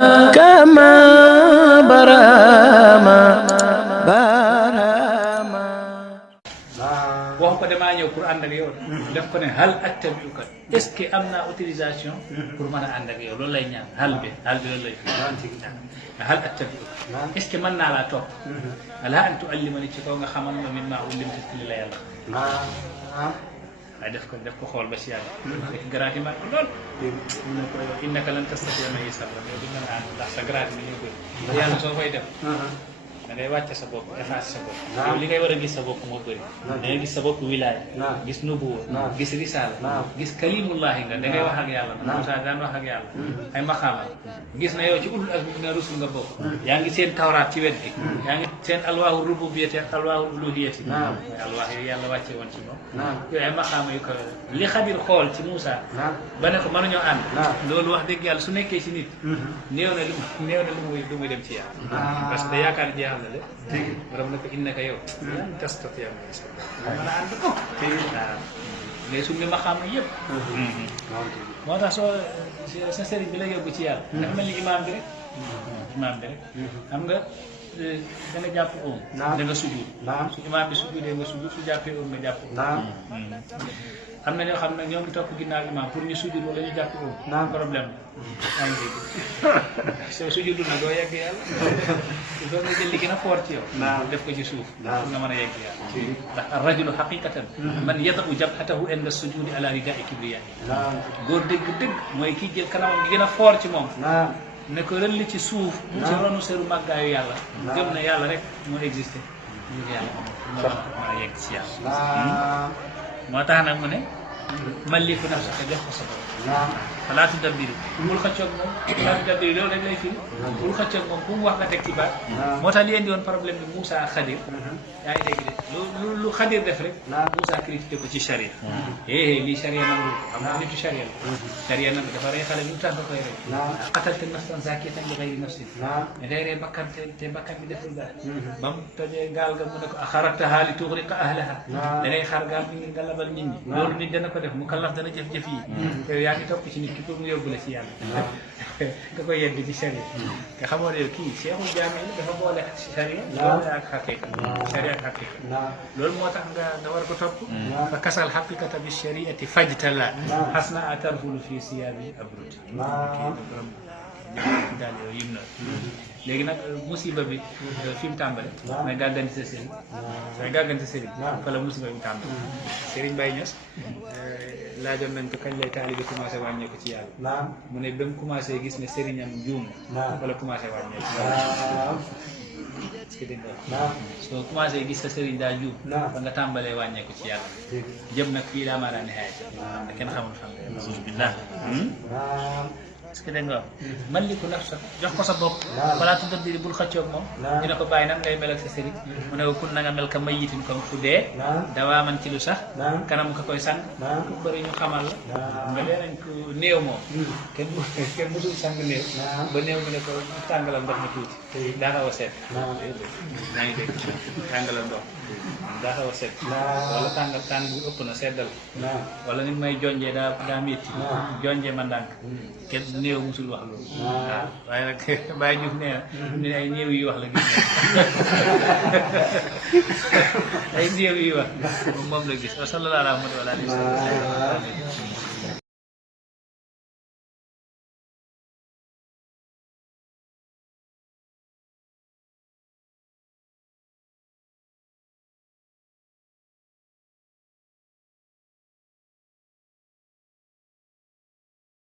كما براما براما wax ko damaa ñëw pour ànd ak yow def ko ne hal attabi'uka est ce que am naa autorisation pour mën a ànd ak yow loolu lay ñaan hal bi loolu lay fi hal attabi'uka est ce que mën naa laa topp ala an tuallimani ci kaw nga xamal ma min maa ullimta ci li la yàlla waaye def ko xool ba si yàlla fekk garaati mag lool mu ne ko innaka lan tastati'a ma'iya sabran yow duñ mën a ànd ndax sa garaati bi ñuy bëri ndax yàlla soo koy def da ngay wàcce sa bopp effacer sa bopp yow li ngay war a gis sa bopp moo bëri da ngay gis sa bopp wilaaya gis nubuwa gis risaala gis kalimullahi nga da ngay wax ak yàlla na Moussa daan wax ak yàlla ay maxaama gis na yow ci ulul azmi mina rusul nga bokk yaa ngi seen tawraat ci wet gi yaa ngi seen alwaahu rububiyyati ak alwaahu uluhiyyati mooy alwaax yooyu yàlla wàcce woon ci moom yooyu ay maxaama yu ko li Xadir xool ci Moussa ba ne ko mënuñoo ànd loolu wax dëgg yàlla su nekkee ci nit néew na lu muy dem ci yàlla parce que yaakaar jeexal na le borom ne ko innaka yow lan tastati'a ma'iya sabran mën a ànd ko waaw mais suñu ma xam yëpp moo tax soo sa sëriñ bi la yóbbu ci yàlla dafa mel ni imaam bi rek xam nga da nga jàpp oom da nga sujud su imaam bi sujudee nga sujud su jàppee oom nga jàpp oom am na ñoo xam ne ñoo ngi topp ginnaaw imaam pour ñu sujud wala ñu jàpp oom problème la yaa ngi dégg soo sujudul nag doo yegg yàlla il faut nga jël li gën a fort ci yow def ko ci suuf pour nga mën a yegg yàlla ndax ar rajulu haqiqatan man yada'u jabhatahu inda sujudi ala ridaa'i kibriyaa góor dëgg mooy kii jël kanamam gi gën a fort ci moom ne ko rëll ci suuf ci ronu seru màggaayu yàlla gëm na yàlla rek moo existé ñu yàlla mën a yegg ci yàlla moo tax nag mu ne malliku nafsaka jox ko sa bopp falaa tudabbiru bul xëccoog moom falaa tudabbiru loolu rek lay firi bul xëccoog moom bu mu wax nga teg ci baat moo tax li indi woon problème bi Moussa ak Xadir yaa ngi dégg de lu Xadir def rek Moussa critiqué ko ci charia lii charia nangu xam nga nitu charia la charia nangu dafa rey xale bi lu tax nga koy rey qatalta nafsan zaakiyatan bi ghayri nafsin da ngay rey bakkan te bakkan bi deful dara ba mu tojee gaal ga mu ne ko axaraqtahaa li tughriqa ahlaha da ngay xar gaal bi ngir nga labal nit ñi loolu nit dana ko def mu kallaf dana jëf-jëf yi te yaa ngi topp ci nit ki pour mu yóbbu la ci yàlla nga koy yegg ci charia nga xamoo ne kii Cheikhul Jaami dafa boole charia boole ak xaqiqa charia ak xaqiqa loolu moo tax nga war ko topp fa kasal xaqiqata bi shariati fajtala xasna a tarfulu fii siyaabi abruti daal yow yim na léegi nag musiba bi fi mu tàmbale mooy gàgganti sa sëriñ sooy gàgganti sëriñ fa la musiba bi tàmbale Sëriñ Baye Niass laajoon nañ ko kañ lay taalibe commencé wàññeeku ci yàlla mu ne ba mu commencé gis ne sëriñam juum wala commencé wàññeeku est-ce que dégg nga soo commencé gis sa sëriñ daa juum ba nga tàmbalee wàññeeku ci yàlla jëm nag fii daa maa daa nihaaya da kenn xamul fan nga billah est-ce que dégg nga malliku nafsa jox ko sa bopp balaa tuddabiri bul xëccoog moom ñu ne ko bàyyi nan ngay mel ak sa sëriñ mu ne ko kun na nga mel ka mayitin comme ku dee dawaa man ci lu sax kanam ka koy sang ku bëri ñu xamal la nga dee nañ ko néew moom kenn musul sang néew ba néew bi ne ko tàngalal ndox mi tuuti daa xaw a seet yaa ngi dégg tàngalal ndox daa xaw a seet wala tàng bu ëpp na seddal wala nit may jonjee daa métti jonjee ma ndànk kenn néew musul wax loolu waaw waaye nag Baye Diouf nee na ay néew yi wax la gis ay néew yi wax moom la gis wa sallallahu alayhi wa sallam